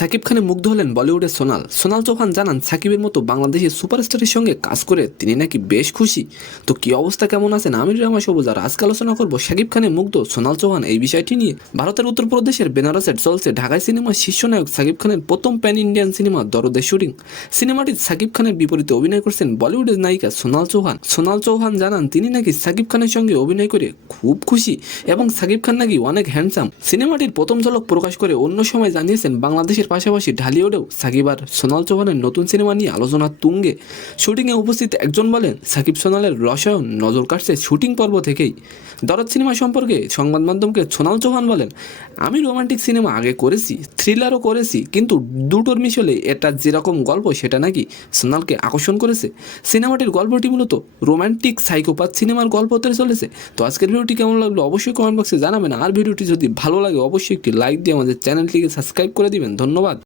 সাকিব খানে মুগ্ধ হলেন বলিউডের সোনাল চৌহান জানান সাকিবের মতো বাংলাদেশের সুপারস্টারের সঙ্গে কাজ করে তিনি নাকি বেশ খুশি। তো কি অবস্থা, কেমন আছেন? আমি রামা সবুজ আর আজকে আলোচনা করবো সাকিব খানে মুগ্ধ সোনাল চৌহান এই বিষয়টি নিয়ে। ভারতের উত্তরপ্রদেশের বেনারসে চলছে ঢাকায় সিনেমার শীর্ষনায়ক সাকিব খানের প্রথম প্যান ইন্ডিয়ান সিনেমা দরদের শুটিং। সিনেমাটি সাকিব খানের বিপরীতে অভিনয় করছেন বলিউডের নায়িকা সোনাল চৌহান জানান তিনি নাকি সাকিব খানের সঙ্গে অভিনয় করে খুব খুশি এবং সাকিব খান নাকি অনেক হ্যান্ডসাম। সিনেমাটির প্রথম ঝলক প্রকাশ করে অন্য সময় জানিয়েছেন বাংলাদেশের পাশাপাশি ঢালিউডেও সাকিব আর সোনাল চৌহানের নতুন সিনেমা নিয়ে আলোচনা তুঙ্গে। শুটিংয়ে উপস্থিত একজন বলেন, সাকিব সোনালের রসায়ন নজর কাটছে শুটিং পর্ব থেকেই। দরদ সিনেমা সম্পর্কে সংবাদ মাধ্যমকে সোনাল চৌহান বলেন, আমি রোমান্টিক সিনেমা আগে করেছি, থ্রিলারও করেছি, কিন্তু দুটোর মিশলে এটা যেরকম গল্প সেটা নাকি সোনালকে আকর্ষণ করেছে। সিনেমাটির গল্পটি মূলত রোমান্টিক সাইকোপাথ সিনেমার গল্প হতে চলেছে। তো আজকের ভিডিওটি কেমন লাগলো অবশ্যই কমেন্ট বক্সে জানাবেন। আর ভিডিওটি যদি ভালো লাগে অবশ্যই একটি লাইক দিয়ে আমাদের চ্যানেলটিকে সাবস্ক্রাইব করে দিবেন। ধন্যবাদ।